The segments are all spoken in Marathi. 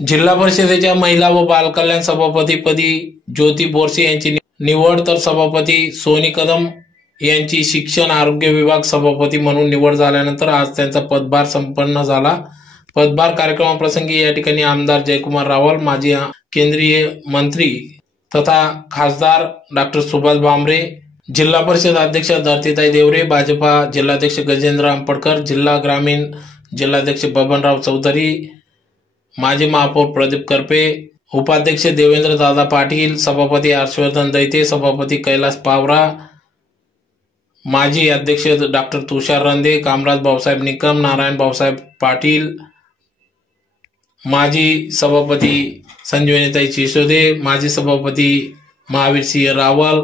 जिल्हा परिषदेच्या महिला व बालकल्याण सभापतीपदी ज्योती बोरसे यांची निवड तर सभापती सोनी कदम यांची शिक्षण आरोग्य विभाग सभापती म्हणून निवड झाल्यानंतर आज त्यांचा पदभार संपन्न झाला. पदभार कार्यक्रमाप्रसंगी या ठिकाणी आमदार जयकुमार रावल माजी केंद्रीय मंत्री तथा खासदार डॉक्टर सुभाष भामरे जिल्हा परिषद अध्यक्ष धरतीताई देवरे भाजपा जिल्हाध्यक्ष गजेंद्र आंबडकर जिल्हा ग्रामीण जिल्हाध्यक्ष बबनराव चौधरी माजी महापौर प्रदीप करपे उपाध्यक्ष देवेंद्र दादा पाटील सभापती हर्षवर्धन दैते सभापती कैलास पावरा माजी अध्यक्ष डॉक्टर तुषार रंदे कामराज भाऊसाहेब निकम नारायण भाऊसाहेब पाटील माजी सभापती संजीवनीताई चिसोदे माजी सभापती महावीर सिंह रावल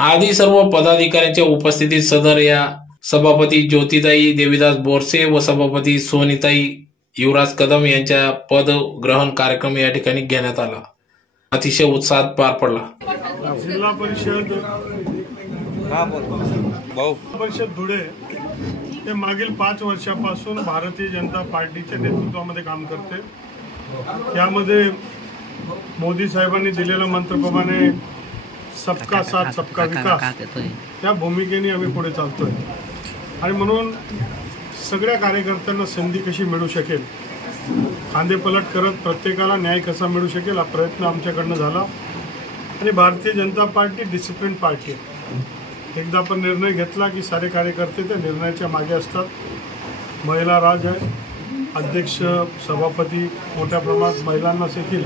आदी सर्व पदाधिकाऱ्यांच्या उपस्थितीत सदर या सभापती ज्योतिताई देवीदास बोरसे व सभापती सोनिताई युवराज कदम यांच्या पद ग्रहण कार्यक्रम या ठिकाणी घेण्यात आला. अतिशय उत्साहात पार पडला. जिल्हा परिषद हा परिषद धुळे हे मागील पाच वर्षापासून भारतीय जनता पार्टीच्या नेतृत्वामध्ये काम करते. यामध्ये मोदी साहेबांनी दिलेल्या मंत्रप्रमाणे सबका साथ सबका विकास. या भूमिकेने आम्ही पुढे चालतोय. आणि म्हणून सगळ्या कार्यकर्त्यांना संधी कशी मिळू शकेल? खांदेपलट करत प्रत्येकाला न्याय कसा मिळू शकेल? हा प्रयत्न आमच्याकडनं झाला. आणि Bharatiya Janata party discipline party आहे. एकदा आपण निर्णय घेतला की सारे कार्यकर्ते त्या निर्णयाच्या मागे असतात. महिला राज आहे. अध्यक्ष सभापती मोठ्या प्रमाणात महिलांना देखील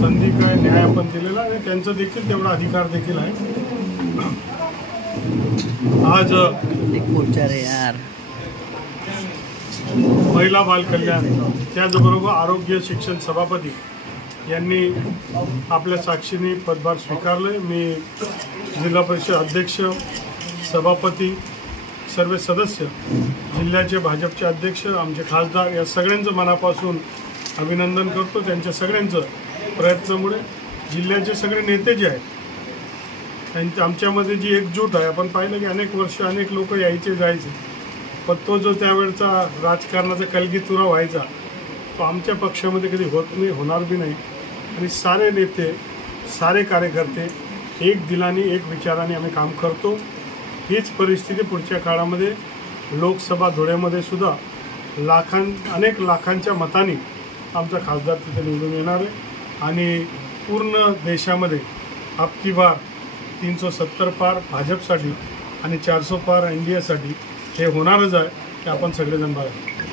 संधी काय न्याय आपण दिलेला आणि त्यांचा देखील तेवढा अधिकार देखील आहे. आज यार. महिला बाल कल्याण त्याचबरोबर आरोग्य शिक्षण सभापती यांनी आपल्या साक्षीने पदभार स्वीकारले मी जिल्हा परिषद अध्यक्ष सभापती सर्व सदस्य जिल्ह्याचे भाजपचे अध्यक्ष आमचे खासदार या सगळ्यांचं मनापासून अभिनंदन करतो. त्यांच्या सगळ्यांचं प्रयत्नामुळे जिल्ह्याचे सगळे नेते जे आहेत त्यांच्या आमच्यामध्ये जी एकजूट आहे आपण पाहिलं की अनेक वर्ष अनेक लोक यायचे जायचे. पण तो जो त्यावेळचा राजकारणाचा कलगीतुरा व्हायचा तो आमच्या पक्षामध्ये कधी होत नाही होणार बी नाही. आणि सारे नेते सारे कार्यकर्ते एक दिलाने एक विचाराने आम्ही काम करतो. हीच परिस्थिती पुढच्या काळामध्ये लोकसभा धुळ्यामध्ये सुद्धा लाखां अनेक लाखांच्या मताने आमचा खासदार तिथे निवडून येणार आहे. आणि पूर्ण देशामध्ये आपकी बार तीनशे सत्तर पार भाजपसाठी आणि चारशे पार एन डी एसाठी हे होणारच आहे ते आपण सगळेजण बघा.